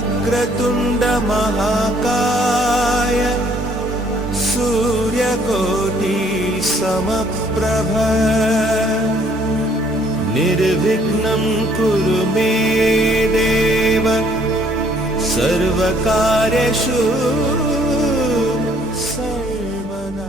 वक्रतुंड महाकाय सूर्यकोटि समप्रभ निर्विघ्नं कुरु मे देव सर्वकार्येषु सर्वदा।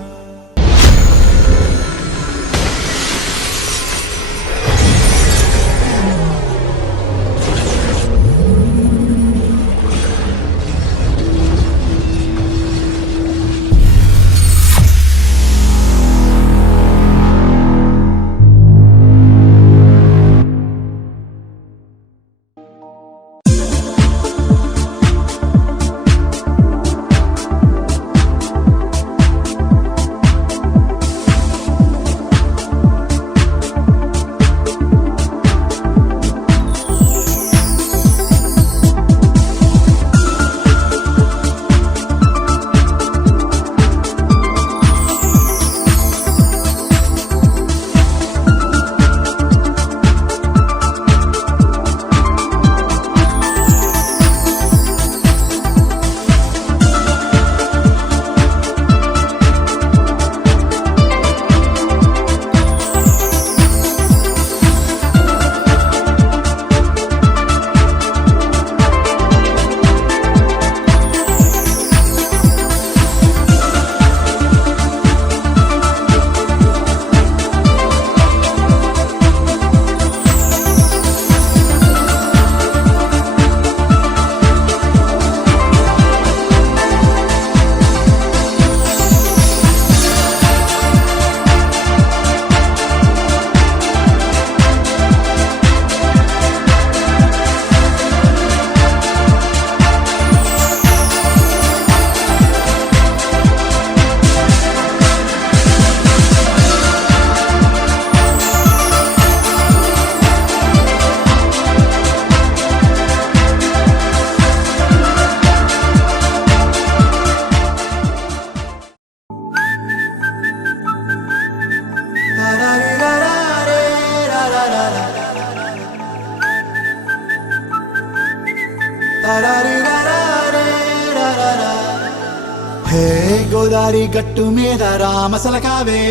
హే గోదారి గట్టు మీద రామసలకావే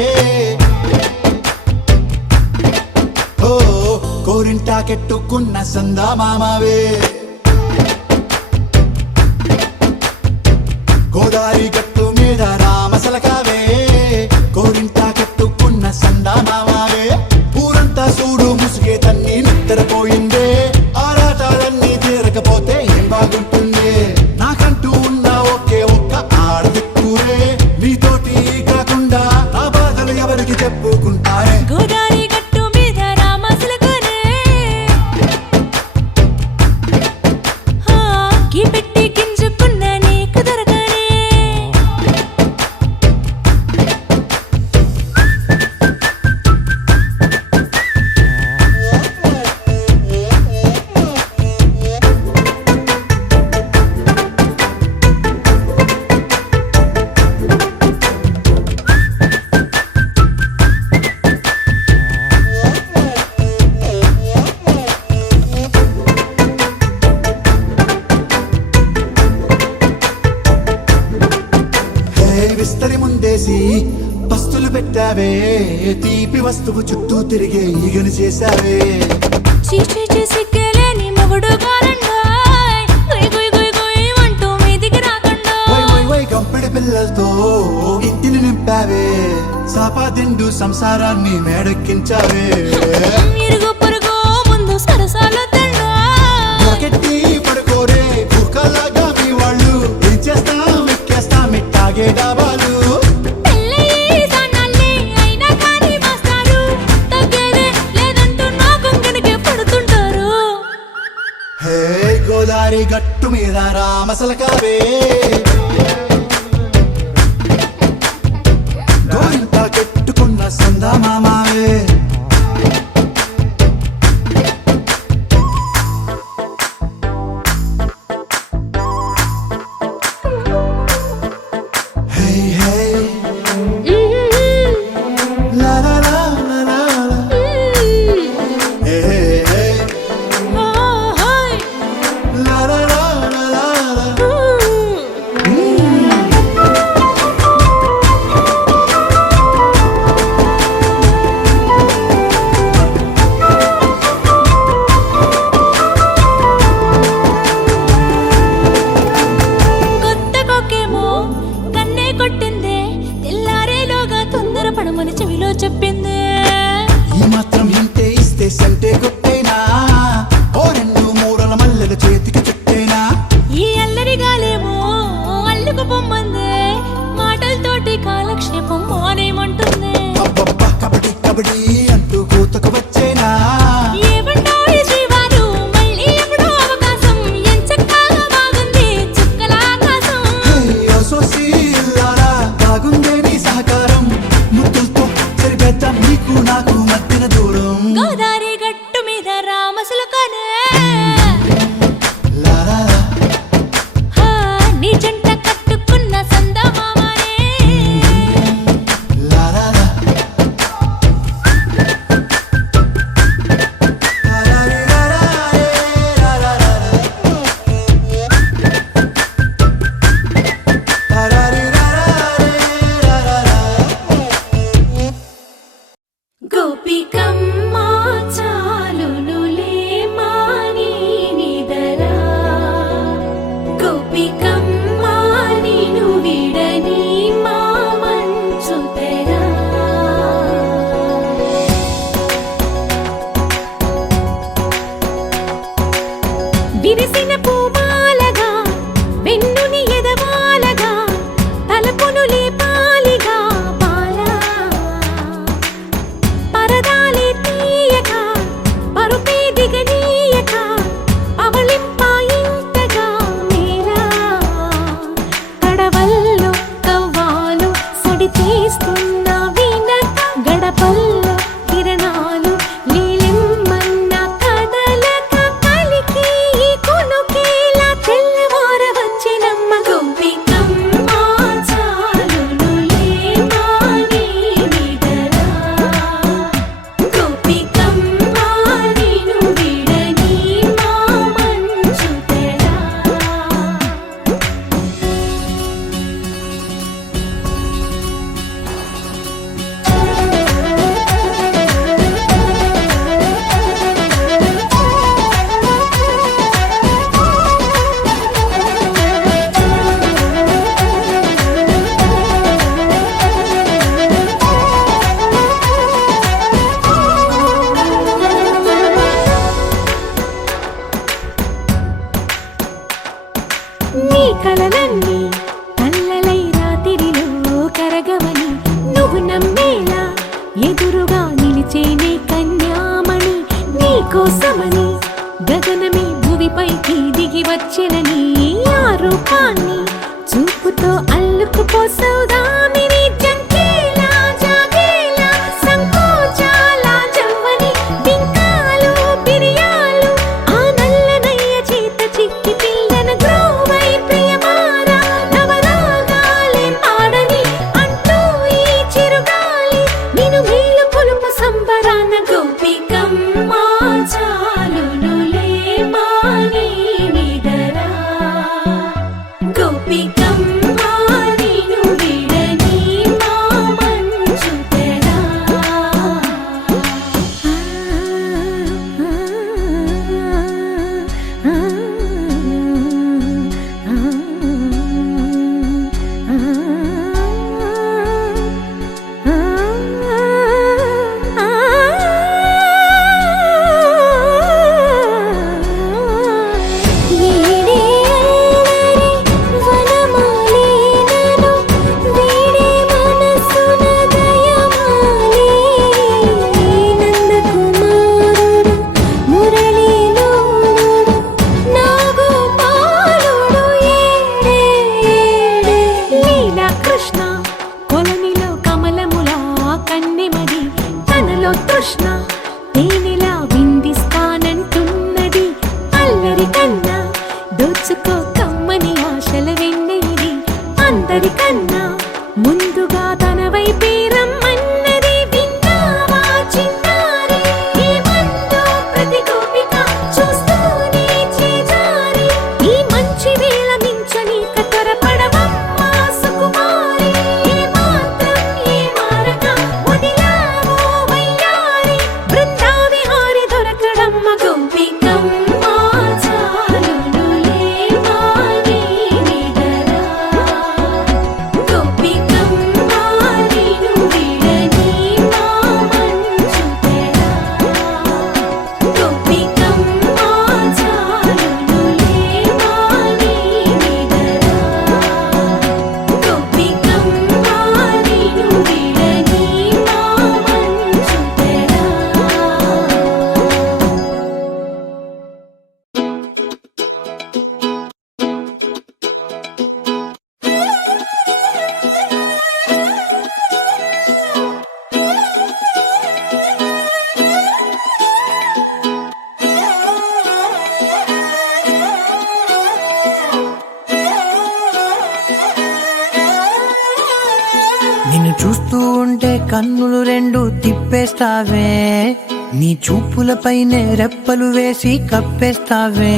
ఓ కోరింటాకెట్టుకున్న సందా మామావే గోదారి గట్టు మీద రామసలకావే కోరింటాకెట్టుకున్న సందా మామావే ఊరంతా చూడు ముసుగే తన్ని నిద్రపోయిందే ఆరాటాలన్నీ తీరకపోతే ఏం బాగుంటుందే నాకంటూ ఉన్న ఒకే ఒక్క ఆడదిక్కురే నీతోటి కాకుండా నా బాధలు ఎవరికి చెప్పుకుంటారే గోదారి గట్టు మీద రామసలకానే కీ పెట్టి గింజుకున్న నీకు దొరకనే విస్తరి ముందేసి పస్తులు పెట్టావే తీపి వస్తువు చుట్టూ తిరిగే ఈగను చేశావే చీచీ చేసి కేలేని మొగుడు గారండాయ్ గుయ్ గుయ్ గుయ్ గుయ్ అంటూ మీదికి రాకండా వై వై వై గంపెడి పిల్లలతో ఇంటిని నింపావే సాపాదిండు సంసారాన్ని మేడెక్కించావే ఇరుగు పొరుగు ముందు సరసాలు తండా నాకెట్టి పడుకోరే కుక్కలాగా మీ వాళ్ళు ఏం చేస్తాం ఎక్కేస్తాం ఇట్టాగే డాబాలు గోదారి గట్టు మీద రామసలకావే గోరింటా కెట్టుకున్న సందా మామావే la la la la కొట్టైనా ఓ రెండు మూరల మల్లెల చేతికి చుట్టైనా ఈ అల్లరి గాలేమో అల్లుకు పొమ్మందే మాటలతోటి కాలక్షేపం మానేమంటుంది అబ్బబ్బా కబడ్డీ కబడ్డీ అంటూ కూతకు వచ్చేనా ఏమంటారు శ్రీవారు మళ్ళీ ఎప్పుడో అవకాశం ఎంచక్కా బాగుంది చుక్కల ఆకాశం సోసీలారా బాగుందే నీ సహకారం ముద్దులతో సరిపెద్దాం నీకు నాకు మధ్యన దూరం గోదారి గట్టు మీద రామసులకనే లారా నీ జంట కట్టుకున్న సందమామనే లారా గోపికమ్మ చాలునులే మాని నిదరా గోపికమ్మ నిను విడని మా మంచు తెరా విరిసిన పూమాలగా వెన్నుని ఎదవాలగా తలపును లేపాలిగా బాలా పరదాలే తీయక పరుపే దిగనీయక అవలింపాయింతగా మేరా కడవల్లో కవ్వాలు సడి చేస్తున్న వినక గడపల్లో కిరణాలు నీలిమ్మన్న కదలక కలికి కొనుకేలా తెల్లవార వచ్చినమ్మ గోపికమ్మ చాలునులే మాని నిదరా గోపికమ్మ నిను విడని మా మంచు తెరా నీ కలలన్నీ కల్లలై రాత్రిలో కరగవని నువ్వు నమ్మేలా ఎదురుగా నిలిచేనే కన్యామణి నీ కోసమని గగనమే భువిపైకి దిగి వచ్చెనని ఆ రూపాన్ని చూపుతో అల్లుకుపోసౌదామిని జంకేలా జాగేలా సంకోచాల జవ్వని బింకాలు బిరియాలు ఆ నల్లనయ్య చేత చిక్కి పిల్లన గ్రోవై ప్రియమారా నవరాగాలే పాడని అంటూ ఈ చిరుగాలి నిన్ను మేలు కొలుపు సంబరాన గోపికమ్మ చాలునులే మాని నిదరా గోపికమ్మ నిను విడని చూస్తుంటే కన్నులు రెండు తిప్పేస్తావే, నీ చూపులపైనే రెప్పలు వేసి కప్పేస్తావే.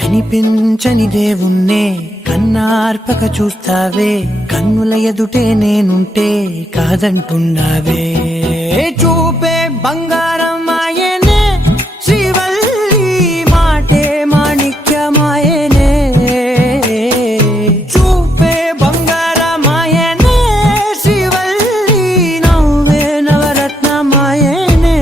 కనిపించని దేవుణ్ణే కన్నార్పక చూస్తావే, కన్నుల ఎదుటే నేనుంటే కాదంటున్నావే. చూపే బంగారం ఆయనే శ్రీవల్లి, మాటే మాణిక్యమాయనే. చూపే బంగారమాయనే శ్రీవల్లి, నవ్వే నవరత్నమాయనే.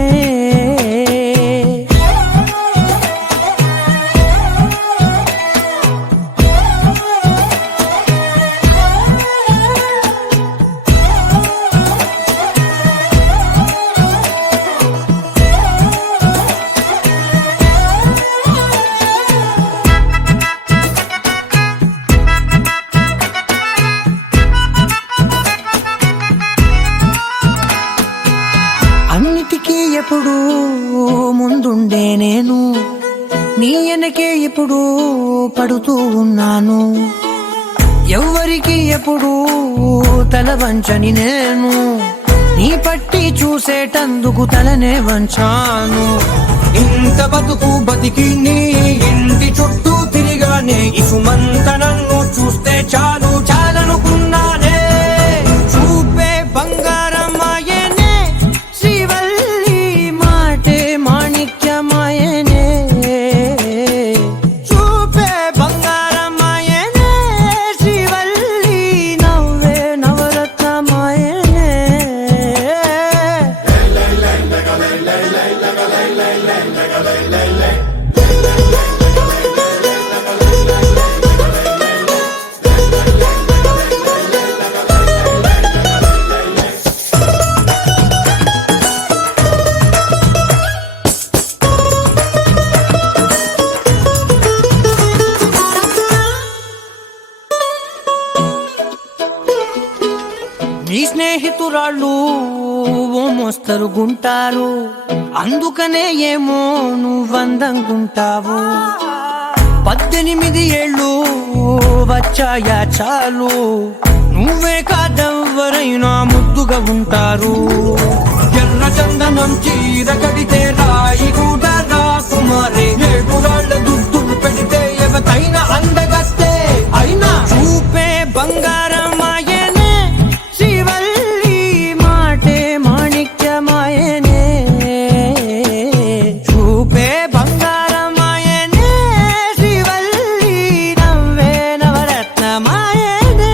అన్నిటికీ ఎప్పుడు ముందుండే నేను, నీ వెనకే ఎప్పుడు పడుతూ ఉన్నాను. ఎవ్వరికి ఎప్పుడు తల వంచని నేను, నీ పట్టి చూసేటందుకు తలనే వంచాను. ఇంత బతుకు బతికి నీ ఇంటి చుట్టూ తిరిగానే, ఇసుమంత నన్ను చూస్తే చాలు చాలనుకున్నానే. చూపే బంగారమాయనే శ్రీవల్లి, మాటే మాణిక్యమాయనే. చూపే బంగారమాయనే శ్రీవల్లి, నవ్వే నవరత్నమాయనే. నీ స్నేహితురాళ్ళు ఓ మోస్తరుగుంటారు, అందుకనే ఏమో నువ్వందంగుంటావు. 18 ఏళ్ళు వచ్చాయా చాలు, నువ్వే కాదెవ్వరైనా ముద్దుగా ఉంటారు. ఎర్ర చందనం చీర కడితే రాయి కూడా రాకుమారే, ఏడురాళ్ళ దుద్దులు పెడితే ఎవతైనా అందగస్తే అయినా. చూపే బంగారమాయనే శ్రీవల్లి, మాటే మాణిక్యమాయనే. చూపే బంగారమాయనే శ్రీవల్లి, నవ్వే నవరత్నమాయనే.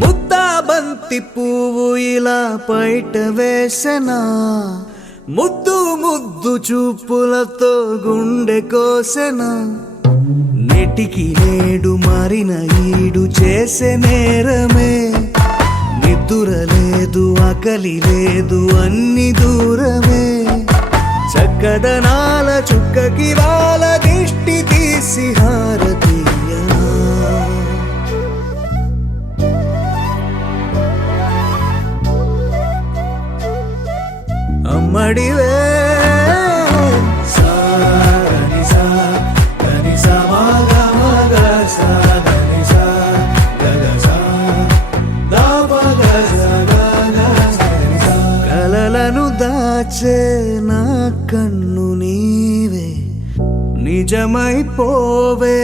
ముద్దాబంతి పువ్వు ఇలా బయట వేసెనా, ముద్దు ముద్దు చూపులతో గుండె కోసెనా. నెటికి నేడు మారిన ఈడు చేసే నేరమే, నిద్ర లేదు ఆకలి లేదు అన్ని దూరమే. చక్కదనాల చుక్కకి వాళ్ళ దిష్టి తీసి హారతీయనా. అమ్మడివే కలలను దాచే నా కన్ను నీవే, నిజమైపోవే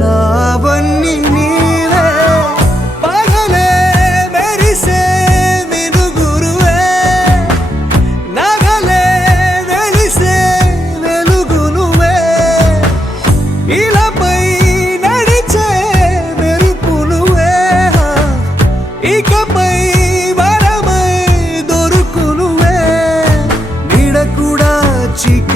నావన్నీ నీవే. పగలే మెరిసే మినుగురువే, నగలే వెలిసే వెలుగు నువ్వే. ఇలాపై నడిచే మెరుపు నువ్వే, ఇకపై వరమై దొరుకు నువ్వే. నీడ కూడా చిక్కు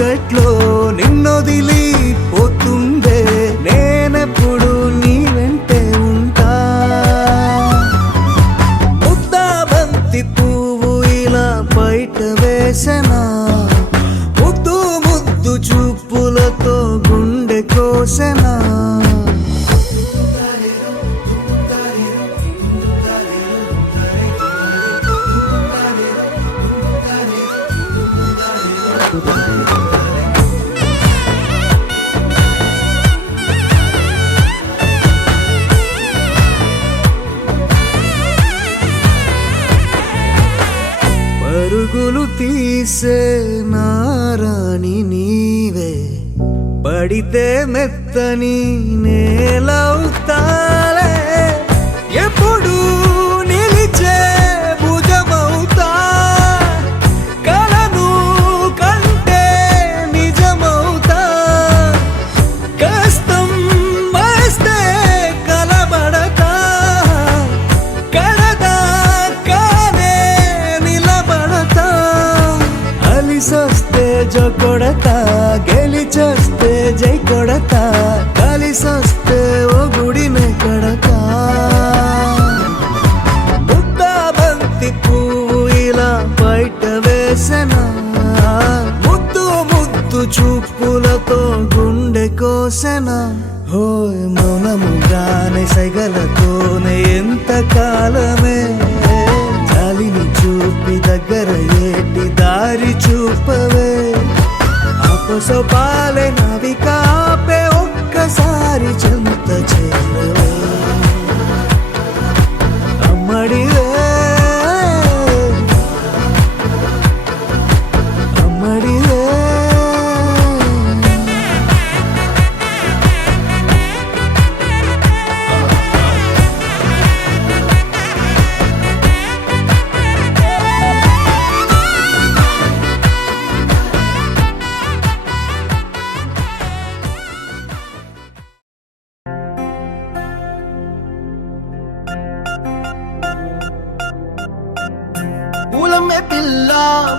పరుగులు తీసే నారాణి నీవే పడితే మెత్తని నేలవుతాలే ఎప్పుడు నిలిచే భుజమవుతా కలను కంటే నిజమవుతా కష్టం వస్తే కలబడతా కడదాకానే నిలబడతా అలిసొస్తే జో కొడతా గెలిచొస్తే జై కొడతా కలిసొస్తే ఓ గుడినే కడతా ముద్దా బంతి పువ్వు ఇలా బయట వేసెనా ముద్దు ముద్దు చూపులతో గుండె కోసెనా హోయ్ మౌనముగానే సైగలతోనే ఎంత కాలమే జాలిని చూపి దగ్గర ఏటి దారి చూపవే అపసోపాలే నవికాపే ఒక్కసారి చెంత చేరవే అమ్మడివే అమ్మడివే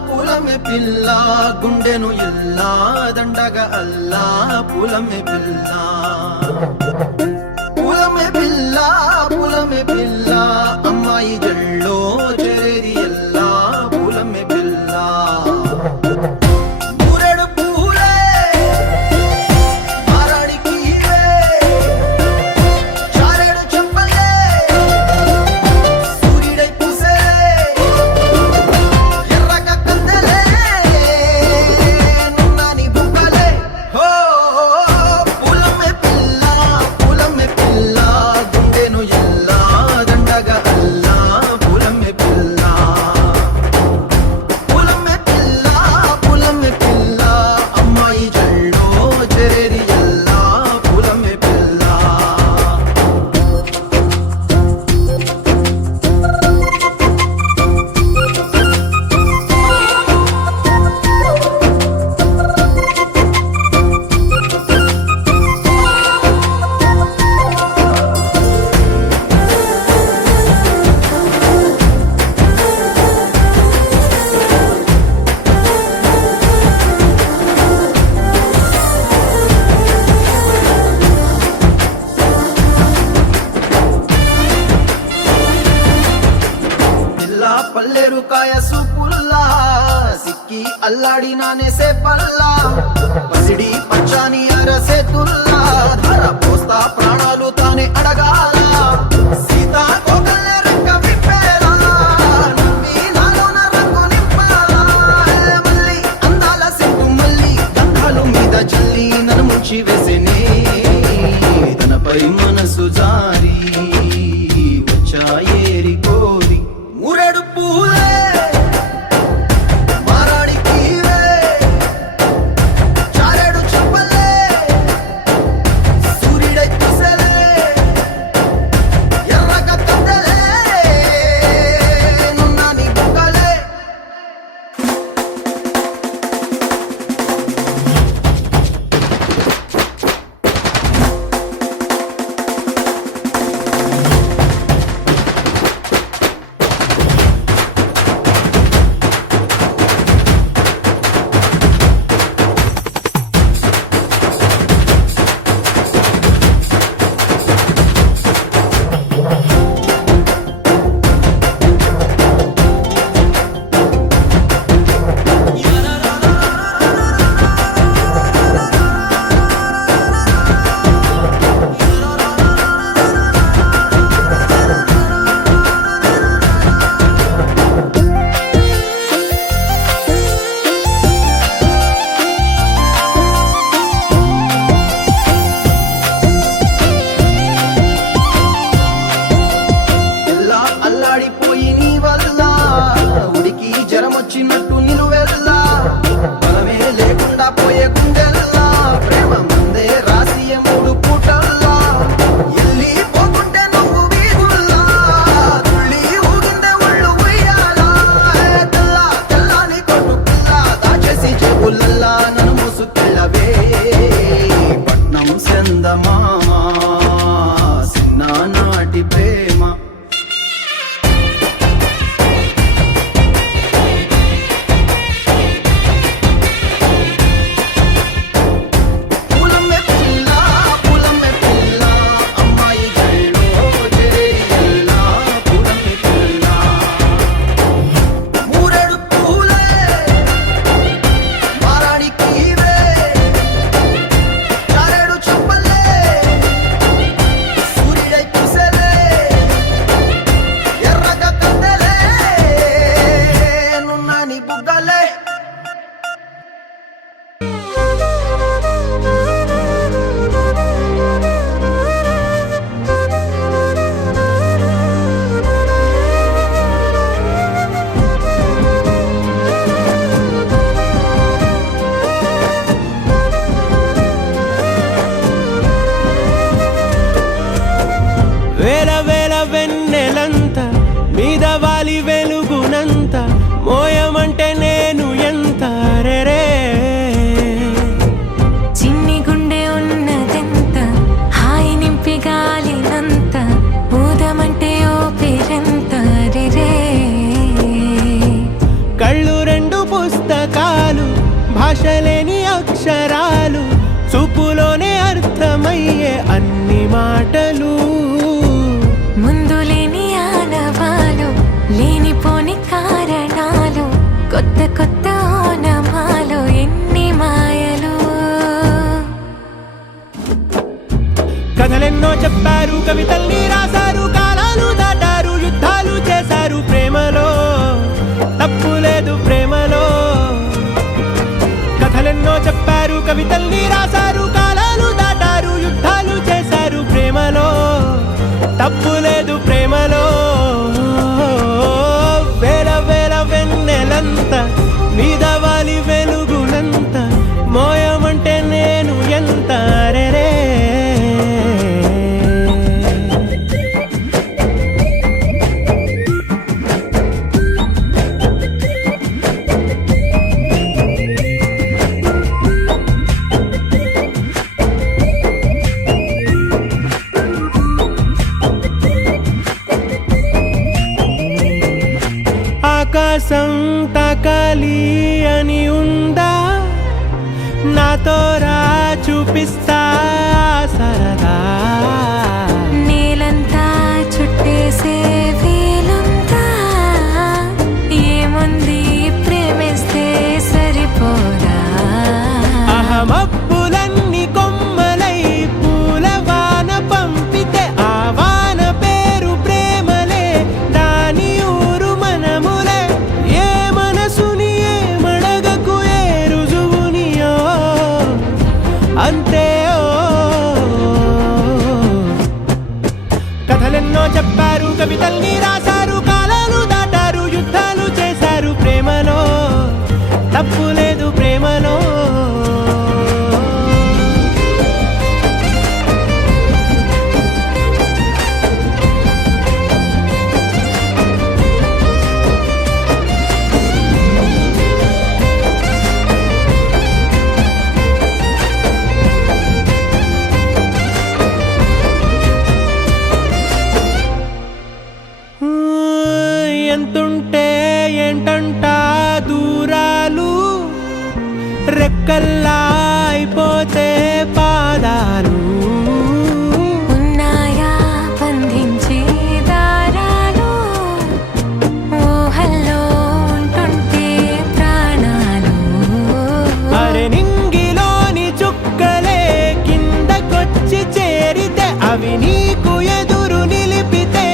పూలమే పిల్ల గుండెను ఇల్లా దండగ అల్లా పూలమే పిల్ల పూలమే పిల్ల అమ్మాయి జల్లో చేరేది ఎల్లా పూలమే పిల్ల ఊరెడు పూలే మారాడికి చారెడు చెప్పలే సూర్యుడై పూసే పల్లెరుకాయ సూపుల్లా సిక్కి అల్లాడి నానేసే పల్లా పసిడి పచ్చాని అరసే తుల్లా ధర పోస్తా ప్రాణాలు తానే అడగాల సీతా కోకల్లే రెక్క విప్పేలా నవ్వి నాలోన రంగు నింపాలా మళ్ళీ అందాల సిగ్గు మళ్ళీ గంధాలు మీద జల్లి నన్ను ముంచి వేసేనే తనపై మనసు జారి వచ్చాయేరి కోరి ఊరెడు పూలే మారాడికి చారెడు చెప్పలే సూర్యుడై పూసలే ఎర్రగ కత్తలే నున్నాని బుక్కలే కథలెన్నో చెప్పారు, కవితల్ని రాశారు, కాలాలు దాటారు, యుద్ధాలు చేశారు ప్రేమలో, తప్పు లేదు ప్రేమలో. కథలెన్నో చెప్పారు, కవితల్ని రాశారు, కాలాలు దాటారు, యుద్ధాలు చేశారు ప్రేమలో, తప్పు లేదు ప్రేమలో. వేల వేల వెన్నెలంత మీద వాలి వెలుగునంత మోయమంటే నేను ఎంత రే. ఆకాశం తాకాలి అని ఉందా, నాతో రా చూపిస్తా సరదా. నేలంతా చుట్టేసే వేలంతా ఏముంది ప్రేమిస్తే సరిపోదా. అహమప్పులన్నీ కొమ్మలై పూలవాన పంపితే ఆ వాన పేరు ప్రేమలే, దాని ఊరు మనములే. ఏ మనసుని ఏ మడగకు ఏ రుజువునియో అంతే. కథలెన్నో చెప్పారు, కవితల్ని రాశారు, కాలాలు దాటారు, యుద్ధాలు చేశారు ప్రేమలో, తప్పు లేదు ప్రేమలో. ఎంతుంటే ఏంటంట దూరాలు, రెక్కల్లా అయిపోతే పాదాలు. ఉన్నాయా బంధించే దారాలు, ఊహల్లో ఉంటుంటే ప్రాణాలు. అరె నింగిలోని చుక్కలే కిందకొచ్చి చేరితే అవి నీకు ఎదురు నిలిపితే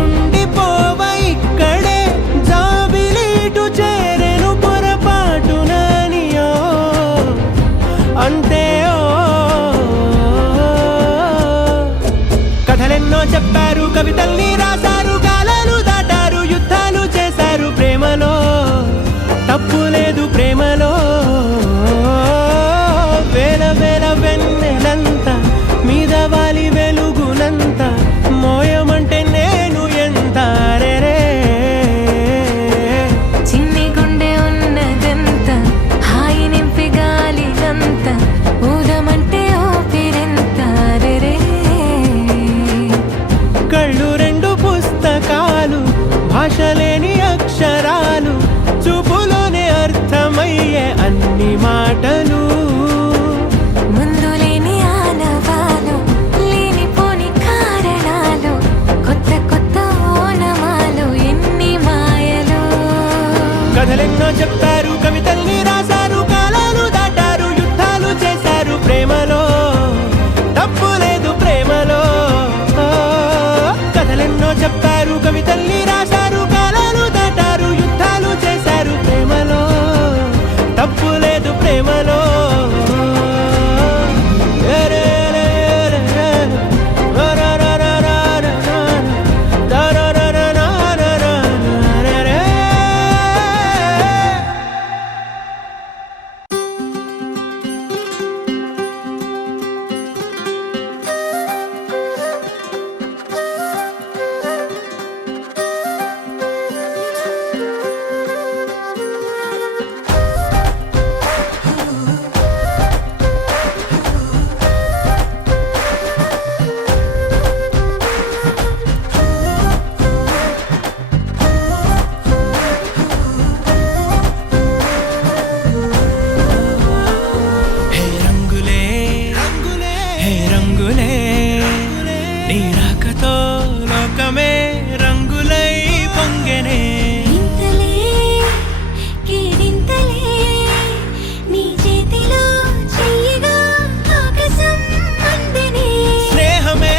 ఉండిపోవ ఇక్కడే. జాబిలీటు చేరెను పొరపాటుననియో అంతే. కథలెన్నో చెప్పారు, కవితల్ని రాశారు, కాలాలు దాటారు, యుద్ధాలు చేశారు ప్రేమలో, తప్పు లేదు ప్రేమలో. వేల వేల వెన్నెలంత మీద వాలి వెలుగునంత మోయమంటే నేను ఎంత రే. చిన్ని గుండె ఉన్నదంత హాయి నింపి గాలినంత ఊదమంటే ఊపిరెంత రే. కళ్ళు రెండు పుస్తకాలు, భాష లేని అక్షరాలు, చూపులోనే అర్థమయ్యే అన్ని మాటలు. ముందు లేని ఆనవాలు, లేనిపోని కారణాలు, కొత్త కొత్త ఓనమాలు, ఎన్ని మాయలు. కథలెన్నో చెప్పారు, కవితల్ని రాశారు, కాలాలు దాటారు, యుద్ధాలు చేశారు ప్రేమలో, తప్పు లేదు ప్రేమలో. కథలెన్నో చెప్పారు, కవితల్ని రాశారు, కాలాలు దాటారు, యుద్ధాలు చేశారు ప్రేమలో, తప్పు లేదు ప్రేమలో. స్నేహమే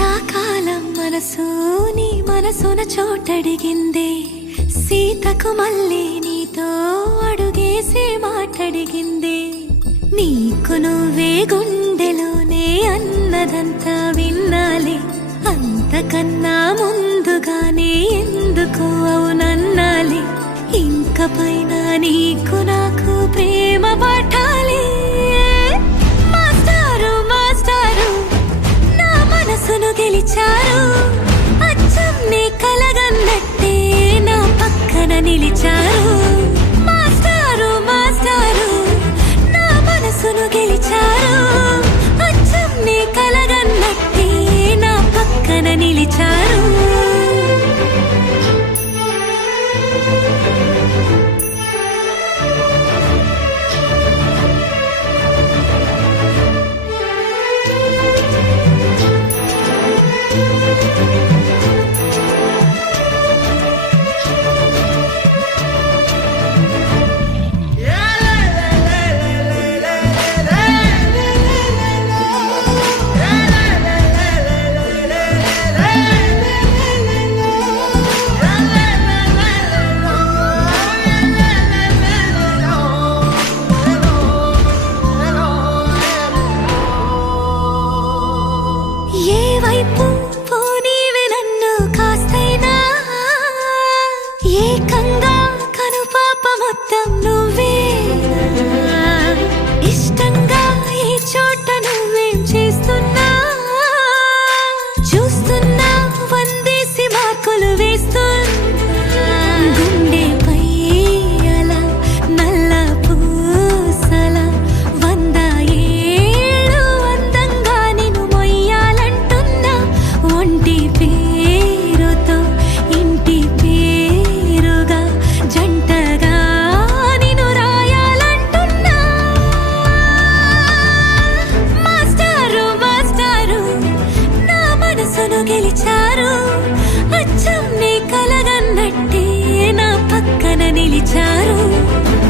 శీతాకాలం మనసు నీ మనసున చోటడిగిందే సీతకు మళ్ళీ నీతో అడుగేసి మాటడిగిందే నీకు నువ్వే గుండెలోనే అన్నదంతా విన్నాలే అంతకన్నా ముందుగానే ఎందుకు అవునన్నాలే ఇంక పైన నీకు నాకు ప్రేమ పాఠాలే మాస్టారు మాస్టారు నా మనసును గెలిచారు అచ్చం నీ కలగన్నట్టే నా పక్కన నిలిచారు మాస్టారు మాస్టారు నా మనసును గెలిచారు అచ్చం నీ కలగన్నట్టే నా పక్కన నిలిచారు ఏ వైపు పోనీవి నన్ను కాస్తైనా ఏకంగా కనుపాప మొత్తం నువ్వే ఇష్టంగా ఏ చోట నువ్వేం చేస్తున్నా చూస్తున్నా వందేసి మార్కులు వేస్తున్నా గుండెపై అలా నల్ల పూసల 100 ఏళ్ళు అందంగా నిన్ను మొయ్యాలంటున్నా ఒంటి పేరుతో ఇంటి పేరుగా జంటగా నిన్ను రాయాలంటున్నా మాస్టారు మాస్టారు నా మనసును గెలిచారు అచ్చం నీ కలగన్నట్టే నా పక్కన నిలిచారు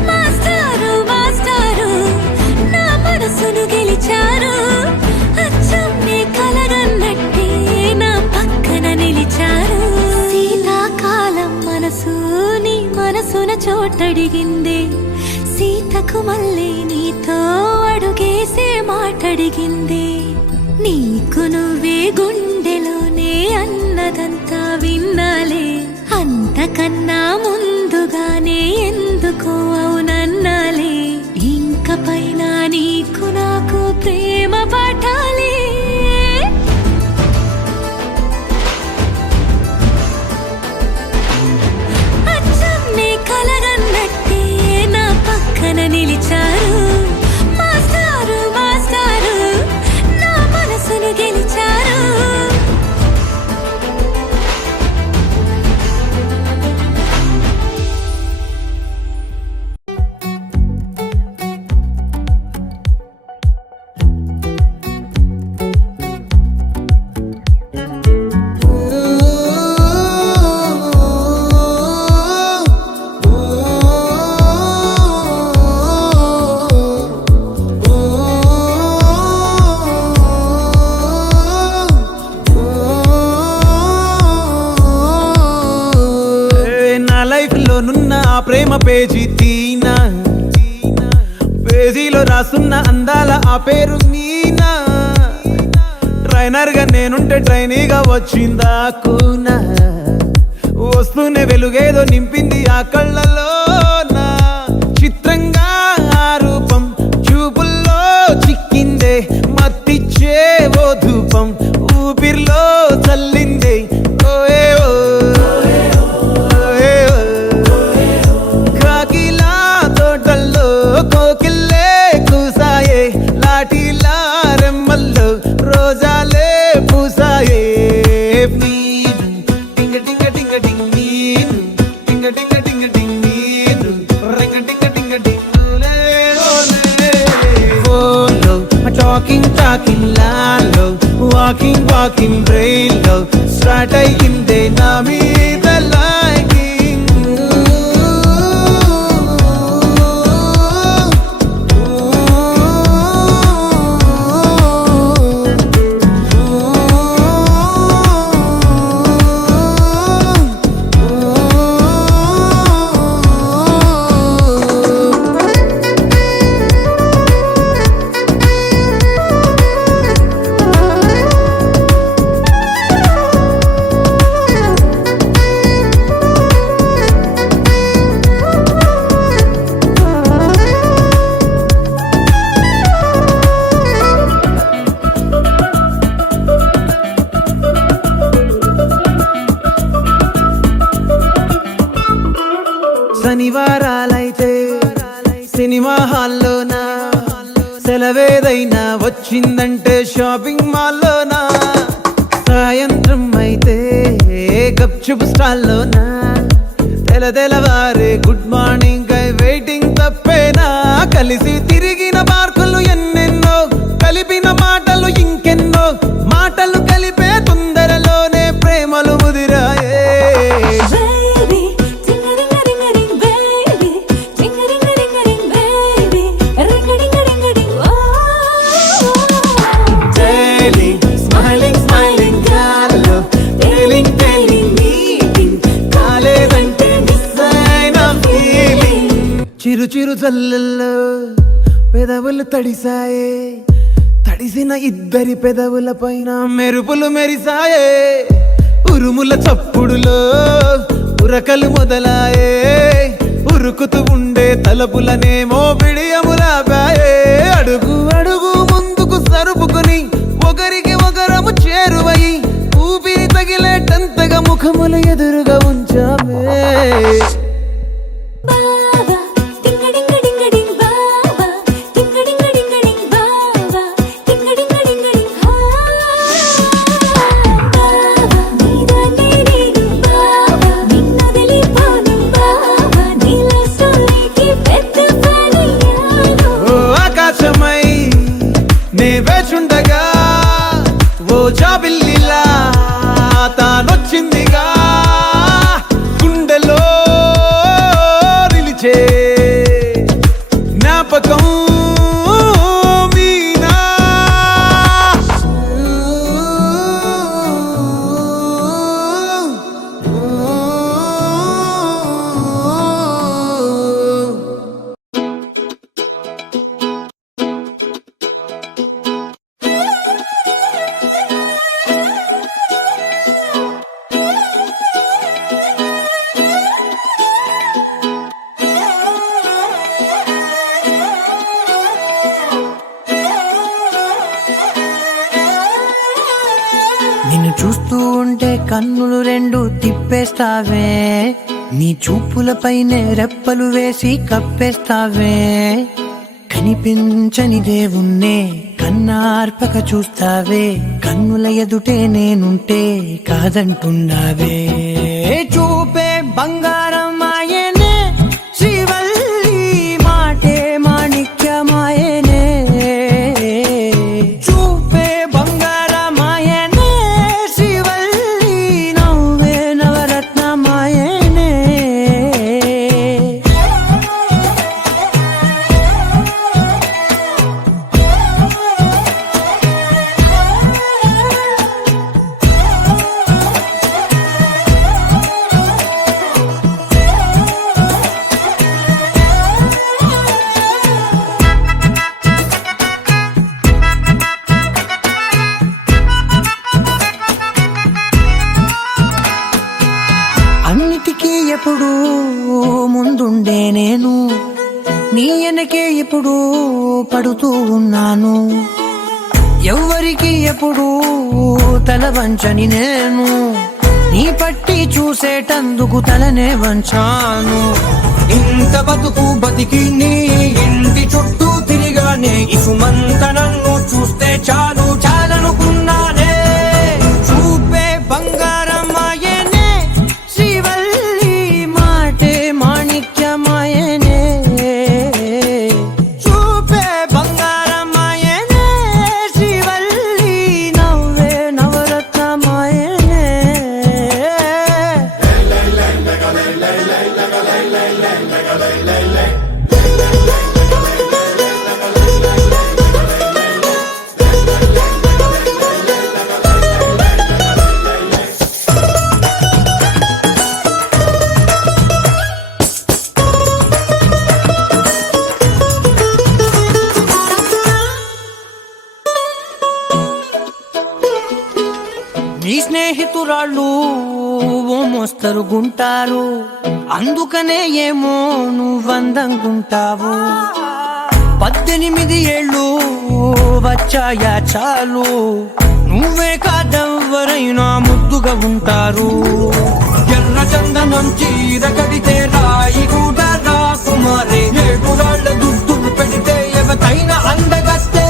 మాస్టారు మాస్టారు నా మనసును గెలిచారు అచ్చం నీ కలగన్నట్టే నా పక్కన నిలిచారు శీతాకాలం మనసు నీ మనసున చోటడిగిందే సీతకు మళ్ళీ నీతో అడుగేసే మాటడిగిందే నీకు నువ్వే గుండెలోనే అన్నదంతా విన్నాలే అంతకన్నా ముందుగానే ఎందుకు అవునన్నాలే ఇంక పైన నీకు నాకు ప్రేమ పాఠాలే అచ్చం నీ కలగన్నట్టే నా పక్కన నిలిచారు మాస్టారు మాస్టారు నా మనసును గెలిచారు నా లైఫ్ లో నున్న ఆ ప్రేమ పేజీ తీనా పేజీలో రాసున్న అందాల ఆ పేరు మీనా ట్రైనర్ గా నేనుంటే ట్రైనీగా వచ్చిందా కూనా వస్తూనే వెలుగేదో నింపింది ఆ కళ్ళలోనా చిత్రంగా ఆ రూపం చూపుల్లో చిక్కిందే మత్తిచ్చే ఓ ధూపం ఊపిరిలో చల్లిందే ఓయే ఓ కాకిలా తోటల్లో కోకిల్లే కూసాయే లాఠీలా రెమ్మల్లో రోజాలే పూసాయే టింగ టింగ టింగ టింగ్ నీరు టింగ టింగ టింగ టింగ్ నీరు రింగ టింగ టింగ టింగులే ఫోన్లో టాకింగ్ టాకింగ్ లాలో వాకింగ్ వాకింగ్ బ్రెయిన్లో స్టార్ట్ అయ్యిందే నా మీద లైకింగ్ సినిమా హాల్లోనా, సెలవేదైనా వచ్చిందంటే షాపింగ్ మాల్లోనా, సాయంత్రం అయితే గప్చుప్ స్టాల్లోనా, తెలవారే గుడ్ మార్నింగ్ వెయిటింగ్ తప్పేనా, కలిసి తిరిగిన పార్కులు ఎన్నెన్నో, కలిపిన మాటలు ఇంకెన్నో, మాటలు కలిపే తొందరలోనే ప్రేమలు ముదిరాయే. Baby, ting-a-ring-a-ring-a-ring, baby, ting-a-ring-a-ring-a-ring, baby, ring-a-ding-a-ding-a-ding, oh. Daily, smiling, smiling, గాల్లో tailing, tailing, meeting, కాలేదంటే miss అయిన feeling. చిరు చిరు చల్లల్లో పెదవులు తడిసాయే, తడిసిన ఇద్దరి పెదవుల పైన మెరుపులు మెరిసాయే, ఉరుముల చప్పుడులో ఉరకలు మొదలాయే, ఉరుకుతూ ఉండే తలపులనేమో బిడియములాపాయే, అడుగు అడుగు ముందుకు సరుపుకుని ఒకరికి ఒకరము చేరువై ఊపిరి తగిలేటంతగా ముఖములు ఎదురుగా ఉంచామే. Baba, ting-a-ding-a-ding-a-ding, baba, ting-a-ding-a-ding-a-ding, baba, ting-a-ding-a-ding-a-ding, ah. Baba, నీదాన్ని నేను, baba, నిన్నొదిలిపోను, baba, నీ love storyకి పెద్ద fan అయ్యాను. ఓ ఆకాశమై నే వేచుండగా, ఓ జాబిల్లిలా తానొచ్చిందిగా, గుండెలో నిలిచే జ్ఞాపకం మీనా. నిన్ను చూస్తూ ఉంటే కన్నులు రెండు తిప్పేస్తావే, నీ చూపులపైనే రెప్పలు వేసి కప్పేస్తావే, కనిపించని దేవుణ్ణే కన్నార్పక చూస్తావే, కన్నుల ఎదుటే నేనుంటే కాదంటున్నావే. చూపే బంగారం ఆయనే, శ్రీవల్లి మాటే మాణిక్యమాయనే, చూపే బంగారమాయనే, శ్రీవల్లి నవ్వే నవరత్నమాయనే. అన్నిటికీ ఎప్పుడు ముందుండే నేను, నీ వెనకే ఎప్పుడు పడుతూ ఉన్నాను, ఎవ్వరికి ఎప్పుడు తల వంచని నేను, నీ పట్టి చూసేటందుకు తలనే వంచాను. ఇంత బతుకు బతికి నీ ఇంటి చుట్టూ తిరిగానే, ఇసుమంత నన్ను చూస్తే చాలు చాలనుకున్నానే. చూపే బంగారమాయనే, శ్రీవల్లి మాటే మాణిక్యమాయనే, చూపే బంగారమాయనే, శ్రీవల్లి నవ్వే నవరత్నమాయనే. నీ స్నేహితురాళ్ళు ఓ మోస్తరు గుంటారు, అందుకనే ఏమో నువ్వందంగుంటావు. 18 ఏళ్ళు వచ్చాయా చాలు, నువ్వే కాదెవ్వరైనా ముద్దుగా ఉంటారు. ఎర్ర చందనం చీర కడితే రాయి కూడా రాకుమారే, 7 రాళ్ళ అయినా అందగస్తే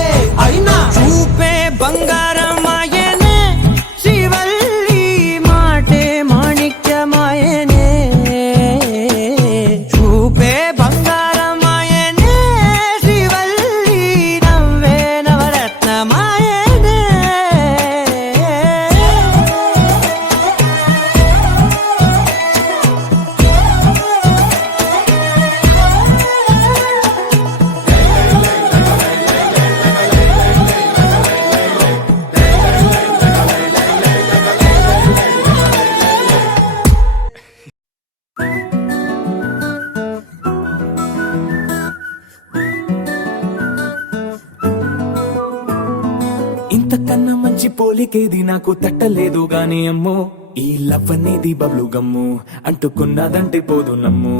అయినా చూపే బంగారమాయనే శ్రీవల్లి మాటే మాణిక్యమాయనే చూపే బంగారమాయనే శ్రీవల్లి నవ్వే నవరత్నమాయనే ఇంతకన్నా మంచి పోలికేది నాకు తట్టలేదు గాని అమ్మో ఈ లవ్ అనేది బబ్లు గమ్ము అంటుకున్నదంటే పోదు నమ్ము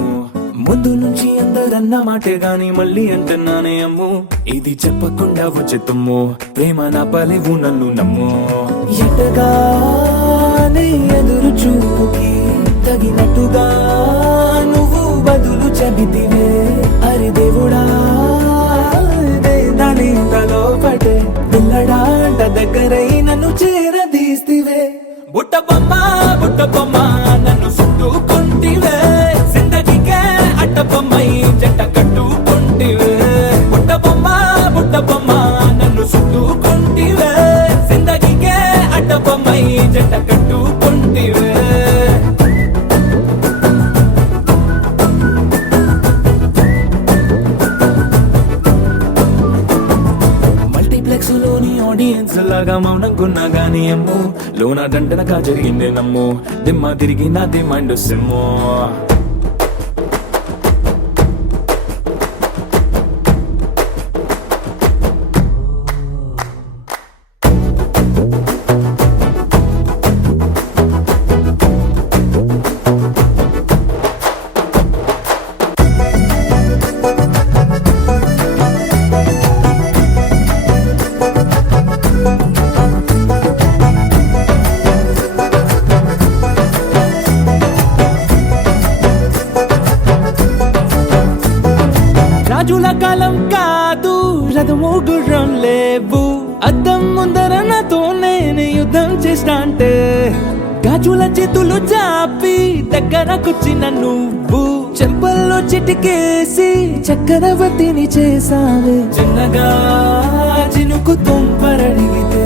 ముందు నుంచి అందరన్న మాటే గాని మళ్ళీ అంటున్నానే అమ్ము ఇది చెప్పకుండా వచ్చే తుమ్ము ప్రేమ నా పలేవు నన్ను నమ్ము ఎటగానే ఎదురు చూపుకి తగినట్టుగా నువ్వు బదులు చెబితివే అరి దేవుడా దాని తలో పటే పిల్లడాంట దగ్గరై నన్ను చేరదీస్తివే బుట్ట బొమ్మ నన్ను చుట్టుకుంటివే జిందగీకే అట్ట బొమ్మై జంట కట్టుకుంటివే బుట్ట బొమ్మ నన్ను చుట్టుకుంటివే జిందగీకే అట్ట బొమ్మై జంట కట్టుకుంటివే మల్టీప్లెక్స్ లోని ఆడియన్స్ లాగా మౌనంకున్నా గానీ అమ్ము లోన దండనగా జరిగిందే నమ్ము దిమ్మ తిరిగి నాది మైండ్ సిమ్ము రాజుల కాలం కాదు రథము గుర్రం లేవు అద్దం ముందర నాతో నేను యుద్ధం చేస్తా అంటే గాజుల చేతులు చాపి దగ్గరకొచ్చిన నువ్వు చెంపల్లో చిటికేసి చక్రవర్తిని చేసావే చిన్నగా చినుకు తుంపరడిగితే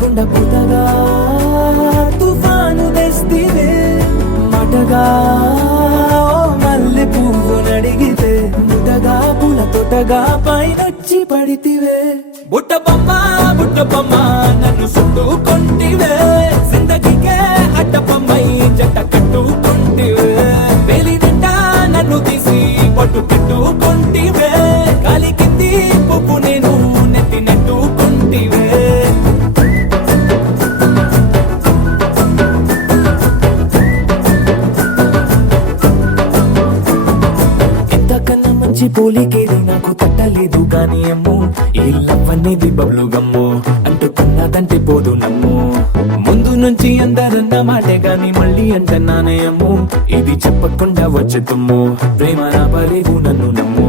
గుండె పుతగా తుఫాను తెస్తివే మాటగా మల్లె పువ్వు నడిగితే ముదగా పుల తొటగా పైనొచ్చి పడితివే బుట్ట బొమ్మ నన్ను చుట్టుకుంటివే జిందగీకే అట్ట బొమ్మై జంట కట్టుకుంటివే వేలి నిండా నన్ను తీసి పట్టు పెట్టుకుంటివే కాలి కింది పువ్వు నేను నెత్తి నెట్టుకుంటివే ఇంతకన్నా మంచి పోలికేది నాకు తట్టలేదు గాని అమ్ము ఈ లవ్ అనేది బబ్లు గమ్ము అంటుకున్నదంటే పోదు నమ్ము ముందు నుంచి అందరన్న మాటే గాని మళ్ళీ అంటున్నానే అమ్ము ఇది చెప్పకుండా వచ్చే తుమ్ము ప్రేమ నా పలేవు నన్ను నమ్ము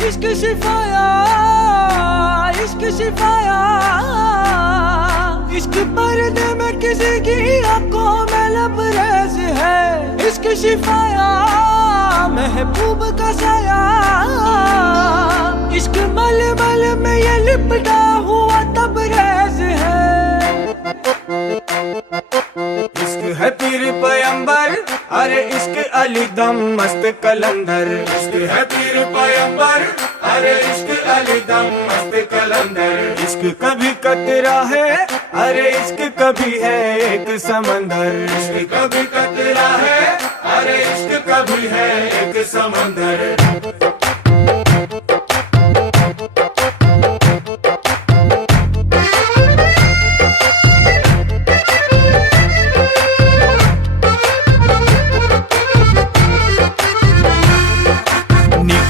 इश्क शिफाया इश्क शिफाया इश्क पर्दे में किसी की आंखों में लबरेज है इश्क शिफाया महबूब का साया इश्क मलमल में ये लिपटा हुआ तबरेज है इश्क है पीर पैगंबर अरे इश्क अली दम मस्त कलंदर इश्क है पीर पैगंबर अरे इश्क अली दम मस्त कलंदर इश्क कभी कतरा है अरे इश्क कभी है एक समंदर इश्क कभी कतरा है अरे इश्क कभी है एक समंदर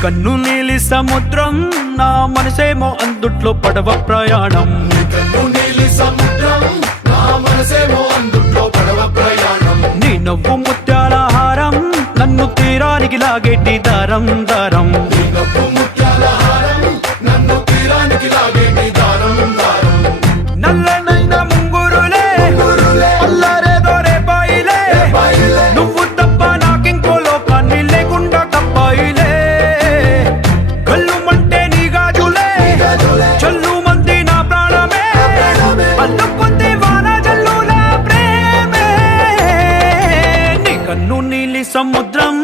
కన్ను నీలి సముద్రం నా మనసేమో అందుట్లో పడవ ప్రయాణం. కన్ను నీలి సముద్రం నా మనసేమో అందుట్లో పడవ ప్రయాణం. నీ నవ్వు ముత్యాల హారం నన్ను తీరానికి లాగేటి దారం దారం. నీ నవ్వు ముత్యాల హారం నన్ను తీరానికి లాగేటి దారం దారం. నల్లనైన ముంగురులే అల్లరేదో రేపాయిలే, నువ్వు తప్ప నాకింకో లోకాన్ని లేకుండా తప్పాయిలే. కళ్ళుమంటే నీ గాజులే చల్లు మంది నా ప్రాణమే, అల్లుకుంది వాన జల్లుల ప్రేమే. నీ కన్ను నీలి సముద్రం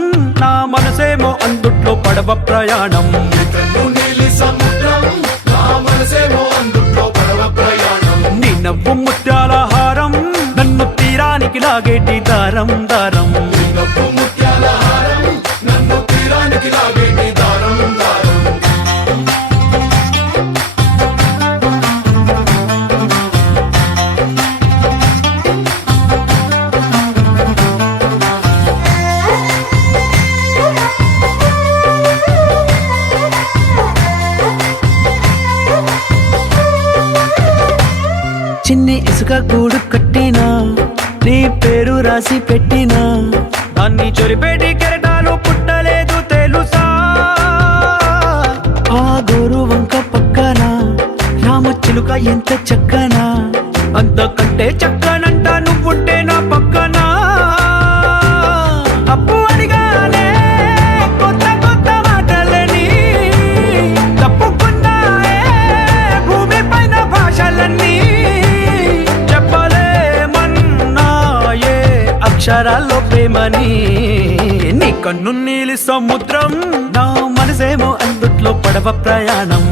నా మనసేమో అందుట్లో పడవ ప్రయాణం. కన్ను నీలి సముద్రం నా మనసేమో అందుట్లో పడవ ప్రయాణం. నీ నవ్వు ముత్యాల హారం నన్ను తీరానికి లాగేటి దారం దారం. నీ నవ్వు ముత్యాల హారం నన్ను తీరానికి లాగేటి దారం దారం. చిన్ని ఇసుక గూడు కట్టినా నీ పేరు రాసి పెట్టినా, దాన్ని చొరిపేటి కెరటాలు పుట్టలేదు తెలుసా. ఆ గోరు వంక పక్కన రామచిలుక ఎంత చక్కనా, అంతకంటే చక్కనంట నువ్వుంటే నా పక్కన. అప్పు అడిగానే కొత్త కొత్త మాటలని, తప్పుకున్నాయే భూమి పైన భాషలన్నీ. చెప్పలేమన్నాయే అక్షరాల్లో ప్రేమని. నీ కన్ను నీలి సముద్రం నా మనసేమో అందుట్లో పడవ ప్రయాణం.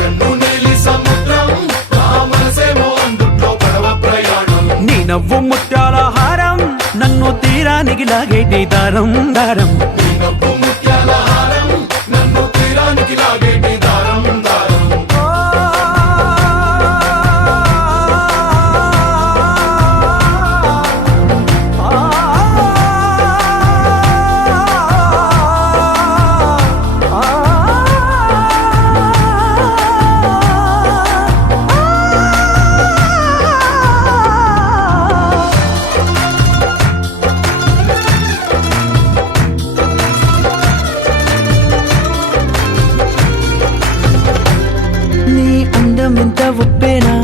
కన్ను నీలి సముద్రం నా మనసేమో అందుట్లో పడవ ప్రయాణం. నీ నవ్వు ముత్యాల హారం నన్ను తీరానికి లాగేటి దారం దారం. నీ నవ్వు ముత్యాల హారం నన్ను తీరానికి లాగేటి దారం దారం. నీ అందం ఎంత ఒప్పేనా,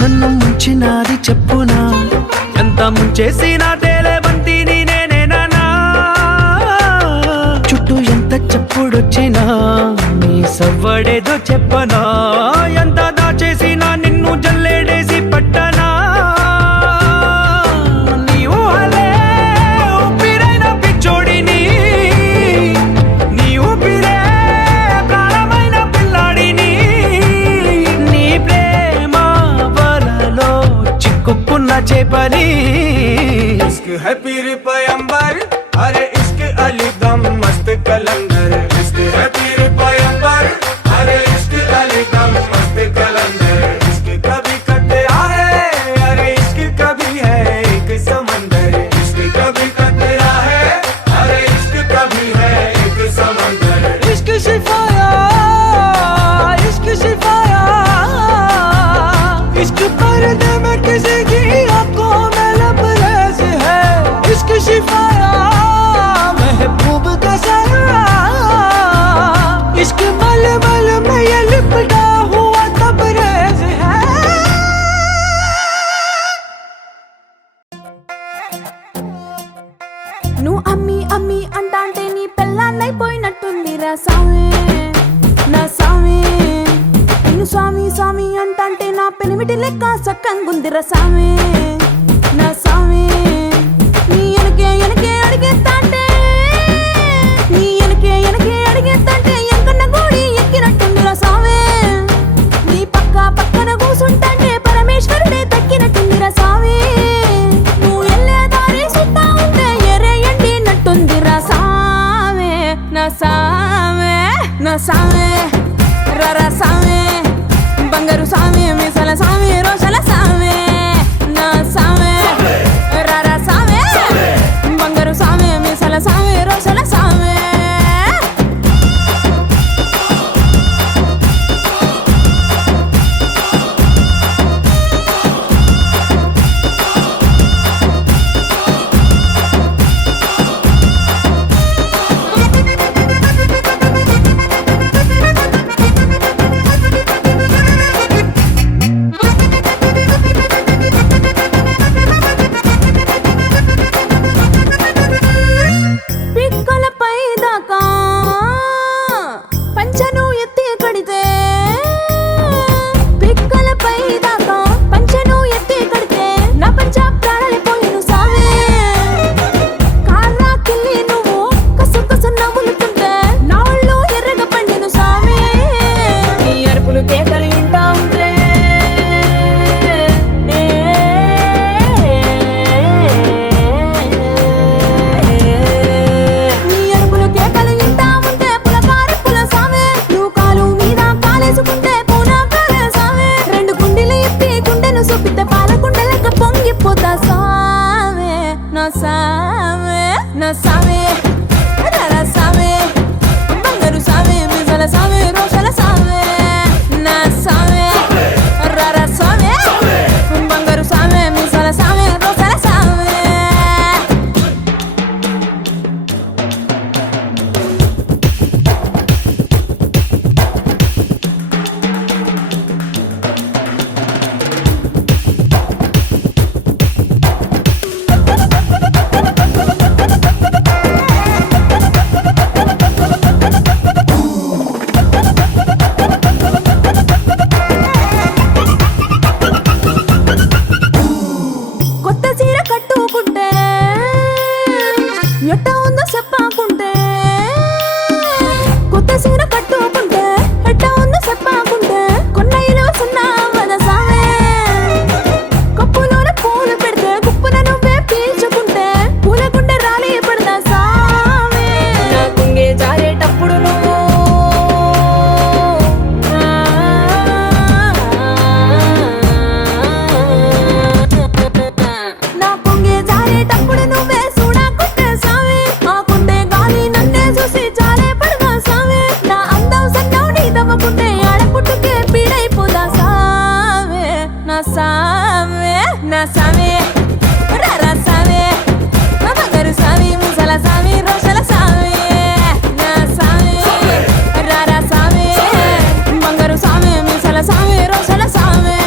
నన్ను ముంచినాది చెప్పునా. ఎంత ముంచేసినా తేలేవంతి నేనేనా. చుట్టూ ఎంత చెప్పుడొచ్చినా నీ సవ్వడేదో చెప్పనా. ఎంత దాచేసినా నిన్ను జల్లేడేసి పట్టనా. నీ ఊహలే ఊపిరైన పిచ్చోడిని, నీ ఊపిరే ప్రాణమైన పిల్లాడిని. నీ ప్రేమ వలలో చిక్కుకున్న చేపని. इश्क है पीर पैगंबर, अरे इश्क अली दम मस्त कलंदर. इश्क है पीर पैगंबर, अरे इश्क अली दम मस्त कलंदर. इश्क कभी कतरा है, अरे इश्क कभी है एक समंदर. इश्क कभी कतरा है, अरे इश्क कभी है एक समंदर. इश्क शिफाया, इश्क शिफाया, इश्क पर्दे में किसी की आंखों में लबरेज है. इश्क शिफाया महबूब का सरा, इश्क मलमल में ये लिपटा हुआ तबरेज है. నువ్వు అమ్మి అమ్మి అంటాంటే నీ పెళ్ళాన్నైపోయినట్టుందిరా సామి నా సామి. నేను స్వామి స్వామి అంటాంటే నా పెనిమిటి లెక్క సక్కంగుందిరా సామి నా సామి. నీ ఎనకే ఎనకే అడిగేస్తాంటే, నీ ఎనకే ఎనకే అడిగేస్తాంటే ఎంకన్న గూడి ఎక్కినట్టుందిరా సామి. నీ పక్క పక్కన కూసుంటాంటే పరమేశ్వరుడే తక్కినట్టుందిరా సామి. నువ్వు ఎల్లే దారి సుత్తా ఉంటే ఎరే ఎండినట్టుందిరా సామి నా సామి నా సామి. రరా సామి బంగారు సామి మీసల సామి రోషల సామి నా సామి. రరా సామి బంగారు సామి మీసల సామి రోషల సామి. సామే నా సామే నా సామే రర సామే బంగారు సామే మిజల సామే రోషల సామే నా సామే రర సామే బంగారు సామే మిజల సామే రోషల సామే కొత్త చీర కట్టుకుంటే ఎట్ట ఉందో చెప్పాకుంటే కొత్త చీర కట్టుకుంటే ఎట్ట ఉందో చెప్పాకుంటే కొన్న ఇలువ సున్నా వద సామే కప్పులోన పూలు పెడితే కుప్పున నువ్వే పీల్చుకుంటే పూలకుంటే రాలి పడదా సామే నా కుంగే జారేటప్పుడు నువ్వు నా పొంగే జారేటప్పుడు నువ్వే చూడకుంటే సామి ఆకుంటే గాలి నన్నే చూసి జారే పడదా సామి నా అందం సన్నం నీదవ్వకుంటే ఆడపుట్టుకే పీడైపోదా సామి నా సామి నా సామి రర సామి నా బంగారు సామి ముసల సామి రోషల సామి నా సామి రర సామి బంగారు సామి ముసల సామి రోషల సామి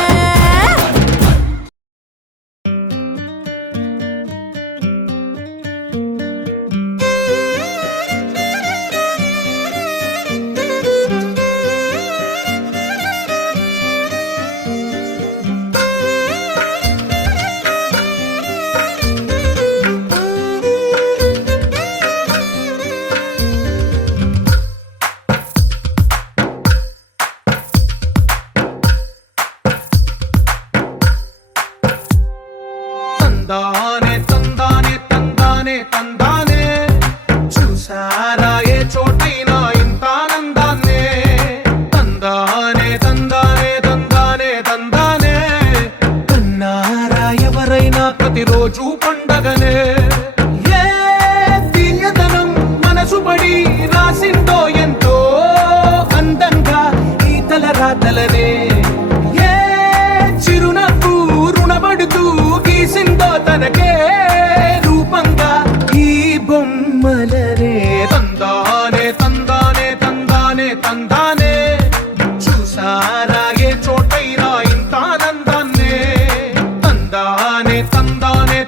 తందానే తందానే తందానే తందానే చూసారా ఏ చోటైనా ఇంత ఆనందాన్నే తందానే తందానే తందానే తందానే కన్నారా ఎవరైనా ప్రతిరోజు పండగనే ఏ తీయదనం మనసు పడి రాసిందో ఎంతో అందంగా ఈ తలరాతలనే ఏ చిరునవ్వు రుణపడుతూ గీసిందో తనకే రూపంగా ఈ బొమ్మలనే తందానే తందానే తందానే తందానే చూసారా ఏ చోటైనా ఇంత ఆనందాన్నే తందానే తందానే